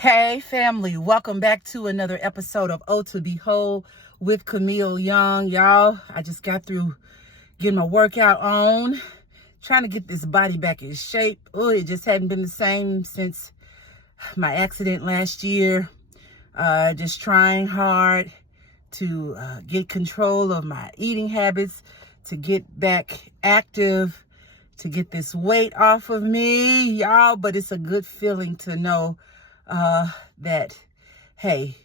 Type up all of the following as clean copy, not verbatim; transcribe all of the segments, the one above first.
Hey family, welcome back to another episode of ohtobewhole with Camille Young. Y'all, I just got through getting my workout on, trying to get this body back in shape. Oh, it just hadn't been the same since my accident last year. Just trying hard to get control of my eating habits, to get back active, to get this weight off of me, y'all. But it's a good feeling to know that, hey,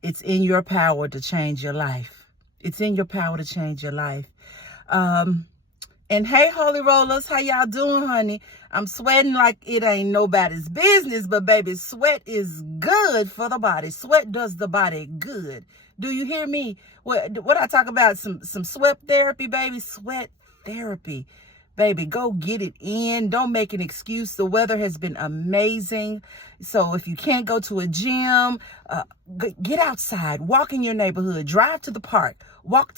it's in your power to change your life. It's in your power to change your life. And hey, Holy Rollers, how y'all doing, honey? I'm sweating like it ain't nobody's business, but baby, sweat is good for the body. Sweat does the body good. Do you hear me? What I talk about? Some sweat therapy, baby. Sweat therapy. Baby, go get it in. Don't make an excuse. The weather has been amazing. So if you can't go to a gym, get outside, walk in your neighborhood, drive to the park, walk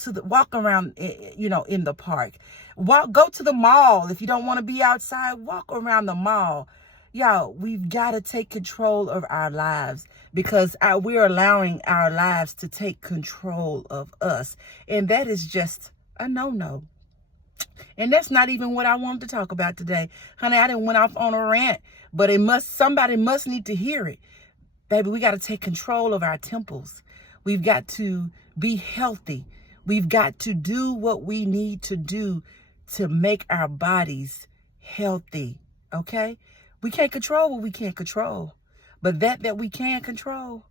around, in the park. Go to the mall. If you don't want to be outside, walk around the mall. Y'all, we've got to take control of our lives because we're allowing our lives to take control of us. And that is just a no-no. And that's not even what I wanted to talk about today. Honey, I didn't went off on a rant, but somebody must need to hear it. Baby, we got to take control of our temples. We've got to be healthy. We've got to do what we need to do to make our bodies healthy, okay? We can't control what we can't control, but that we can control,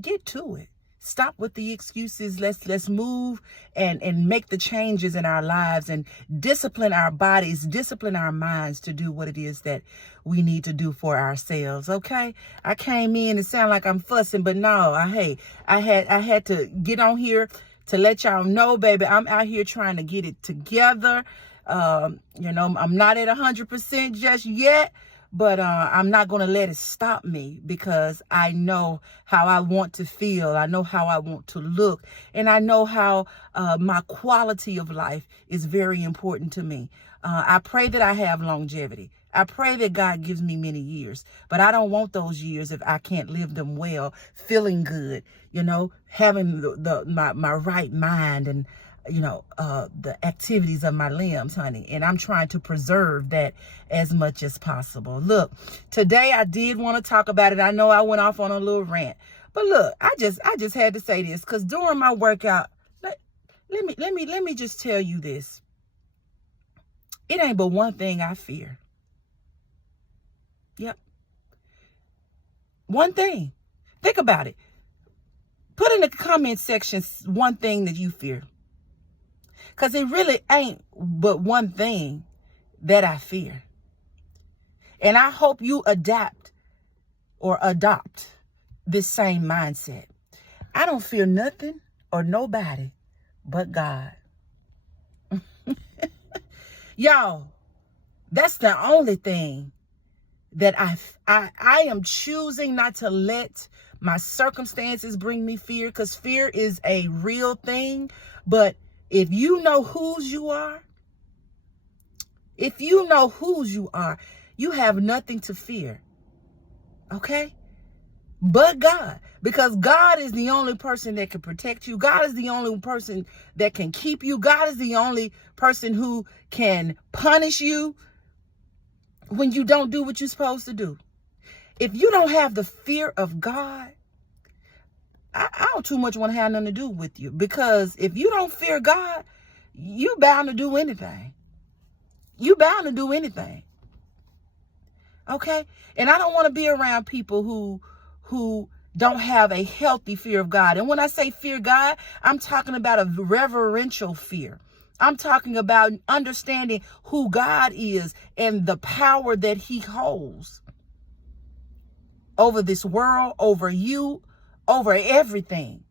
get to it. Stop with the excuses. Let's move and make the changes in our lives and discipline our bodies, discipline our minds to do what it is that we need to do for ourselves. Okay. I came in and sound like I'm fussing, but no, I had to get on here to let y'all know, baby, I'm out here trying to get it together. I'm not at 100% just yet. But I'm not going to let it stop me because I know how I want to feel. I know how I want to look. And I know how my quality of life is very important to me. I pray that I have longevity. I pray that God gives me many years. But I don't want those years if I can't live them well, feeling good, having my right mind and the activities of my limbs, honey. And I'm trying to preserve that as much as possible. Look, today I did want to talk about it. I know I went off on a little rant, but look, I just had to say this because during my workout, let me just tell you this. It ain't but one thing I fear. Yep. One thing. Think about it. Put in the comment section one thing that you fear. Because it really ain't but one thing that I fear. And I hope you adapt or adopt this same mindset. I don't fear nothing or nobody but God. Y'all, that's the only thing that I am choosing not to let my circumstances bring me fear, because fear is a real thing. But if you know whose you are, you have nothing to fear. Okay? But God, because God is the only person that can protect you. God is the only person that can keep you. God is the only person who can punish you when you don't do what you're supposed to do. If you don't have the fear of God, I don't too much want to have nothing to do with you, because if you don't fear God, you bound to do anything. You bound to do anything. Okay? And I don't want to be around people who don't have a healthy fear of God. And when I say fear God, I'm talking about a reverential fear. I'm talking about understanding who God is and the power that he holds over this world, over you, over everything.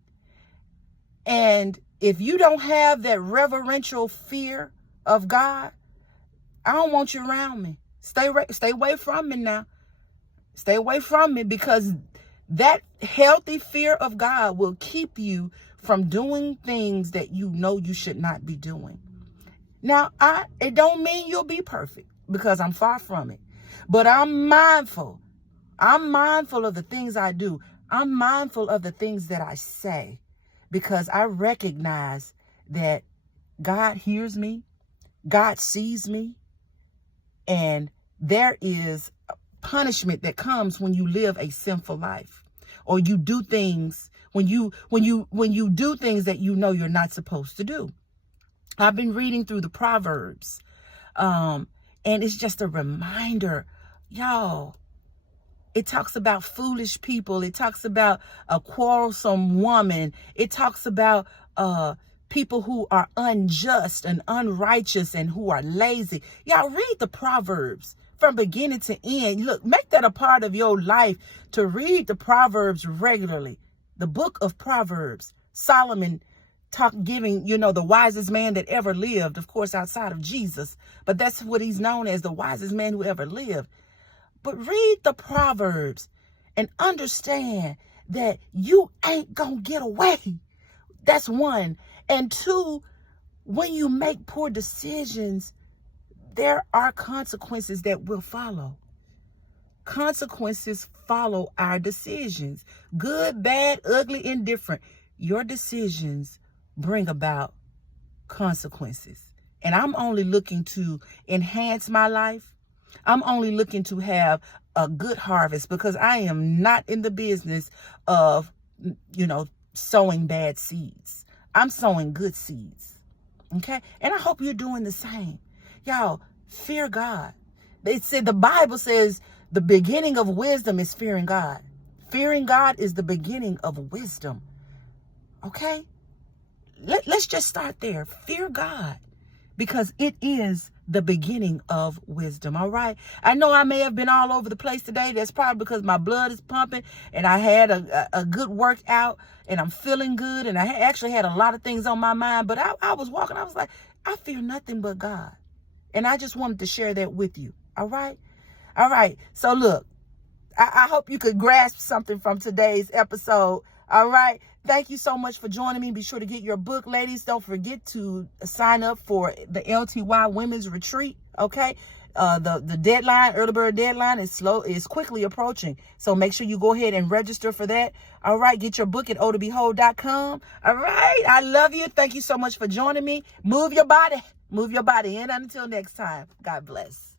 And if you don't have that reverential fear of God, I don't want you around me. Stay away from me now. Stay away from me, because that healthy fear of God will keep you from doing things that you know you should not be doing. Now, it don't mean you'll be perfect, because I'm far from it. But I'm mindful I'm mindful of the things I do. I'm mindful of the things that I say, because I recognize that God hears me, God sees me, and there is punishment that comes when you live a sinful life, or you do things when you do things that you know you're not supposed to do. I've been reading through the Proverbs, and it's just a reminder, y'all. It talks about foolish people. It talks about a quarrelsome woman. It talks about people who are unjust and unrighteous and who are lazy. Y'all read the Proverbs from beginning to end. Look, make that a part of your life, to read the Proverbs regularly. The book of Proverbs, Solomon giving, the wisest man that ever lived, of course, outside of Jesus. But that's what he's known as, the wisest man who ever lived. But read the Proverbs and understand that you ain't gonna get away. That's one. And two, when you make poor decisions, there are consequences that will follow. Consequences follow our decisions. Good, bad, ugly, indifferent. Your decisions bring about consequences. And I'm only looking to enhance my life. I'm only looking to have a good harvest, because I am not in the business of, sowing bad seeds. I'm sowing good seeds. Okay? And I hope you're doing the same. Y'all, fear God. The Bible says the beginning of wisdom is fearing God. Fearing God is the beginning of wisdom. Okay? Let's just start there. Fear God, because it is the beginning of wisdom. All right. I know I may have been all over the place today. That's probably because my blood is pumping and I had a good workout and I'm feeling good. And I actually had a lot of things on my mind, but I was walking. I was like, I fear nothing but God. And I just wanted to share that with you. All right. All right. So look, I hope you could grasp something from today's episode. All right. Thank you so much for joining me. Be sure to get your book, ladies. Don't forget to sign up for the LTY Women's Retreat. Okay. The deadline, early bird deadline is quickly approaching. So make sure you go ahead and register for that. All right. Get your book at ohtobewhole.com. All right. I love you. Thank you so much for joining me. Move your body. Move your body in. Until next time. God bless.